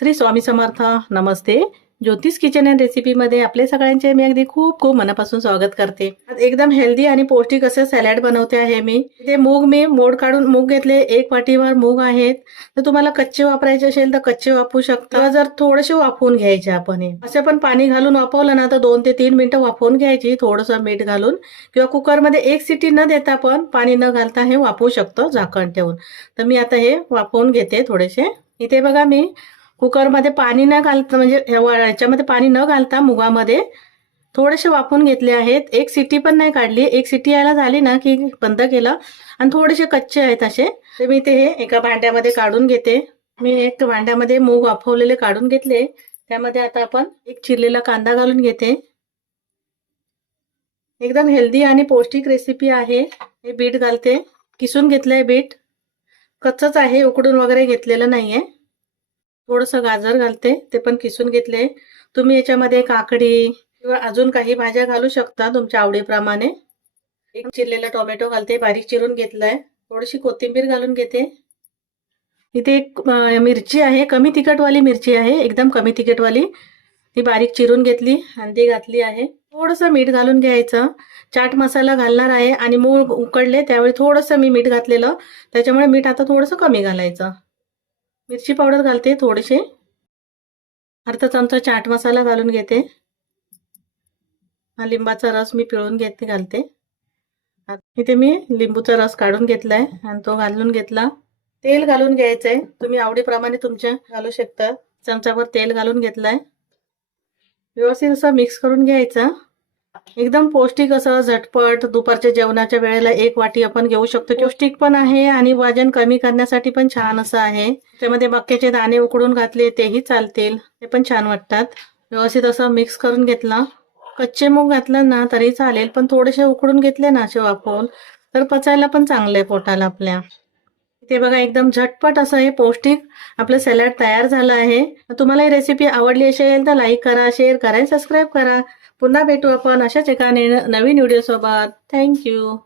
श्री स्वामी समर्थ नमस्ते. ज्योतिष किचन या रेसिपीमध्ये आपले सगळ्यांचे मी अगदी खूप खूप मनापासून स्वागत करते. एकदम हेल्दी आणि पौष्टिक असं सॅलड बनवते आहे मी. ते मूग मी मोड काढून मूग घेतले एक वाटीवर मूग आहेत. तर तुम्हाला कच्चे वापरायचे असेल तर कच्चे वापरू शकता. जर थोडेसे वाफवून घ्यायचे आपण हे. असे पण पाणी घालून वापरलं ना तर दोन ते तीन मिनिटं वाफवून घ्यायची थोडंसं मीठ घालून. किंवा कुकरमध्ये एक सिटी न देता पण पाणी न घालता हे वापरू शकतो झाकण ठेवून. तर मी आता हे वाफवून घेते थोडेसे. इथे बघा मी कुकरमध्ये पाणी न घालता म्हणजे याच्यामध्ये ह्याच्यामध्ये पाणी न घालता मुगामध्ये थोडेसे वाफून घेतले आहेत. एक सिटी पण नाही काढली. एक सिटी यायला झाली ना की बंद केलं. आणि थोडेसे कच्चे आहेत असे. तर मी ते हे एका भांड्यामध्ये काढून घेते. मी एक भांड्यामध्ये मूग वाफवलेले काढून घेतले. त्यामध्ये आता आपण एक चिरलेला कांदा घालून घेते. एकदम हेल्दी आणि पौष्टिक रेसिपी आहे. हे बीट घालते. किसून घेतलंय बीट. कच्चच आहे. उकडून वगैरे घेतलेलं नाहीये. थोडंसं गाजर घालते ते पण किसून घेतले. तुम्ही याच्यामध्ये काकडी किंवा अजून काही भाज्या घालू शकता तुमच्या आवडीप्रमाणे. एक चिरलेला टोमॅटो घालते बारीक चिरून घेतलाय. थोडीशी कोथिंबीर घालून घेते. इथे एक मिरची आहे कमी तिखटवाली मिरची आहे एकदम कमी तिखटवाली. ती बारीक चिरून घेतली आणि ती घातली आहे. थोडंसं मीठ घालून घ्यायचं. चाट मसाला घालणार आहे आणि मूळ उकडले त्यावेळी थोडंसं मी मीठ घातलेलं. त्याच्यामुळे मीठ आता थोडंसं कमी घालायचं. मिरची पावडर घालते थोडेसे अर्धा चमचा चाट मसाला घालून घेते. हा लिंबाचा रस मी पिळून घेते घालते. इथे मी लिंबूचा रस काढून घेतलाय आणि तो घालून घेतला. तेल घालून घ्यायचंय. तुम्ही आवडीप्रमाणे तुमच्या घालू शकता. चमचाभर तेल घालून घेतलाय. व्यवस्थित असं मिक्स करून घ्यायचं. एकदम पौष्टिक असं झटपट दुपारच्या जेवणाच्या वेळेला एक वाटी आपण घेऊ शकतो. पौष्टिक पण आहे आणि वजन कमी करण्यासाठी पण छान असं आहे. त्यामध्ये मक्याचे दाणे उकडून घातले तेही चालतील. ते पण छान वाटतात. व्यवस्थित असं मिक्स करून घेतलं. कच्चे मूग घातलं ना तरी चालेल पण थोडेसे उकडून घेतले ना असे वापरून तर पचायला पण चांगलं आहे पोटाला आपल्या. ते बघा एकदम झटपट असं हे पौष्टिक आपलं सॅलड तयार झालं आहे. तुम्हाला ही रेसिपी आवडली असेल तर लाईक करा शेअर करा आणि सबस्क्राईब करा. पुन्हा भेटू आपण अशाच एका नवीन व्हिडिओसोबत थँक्यू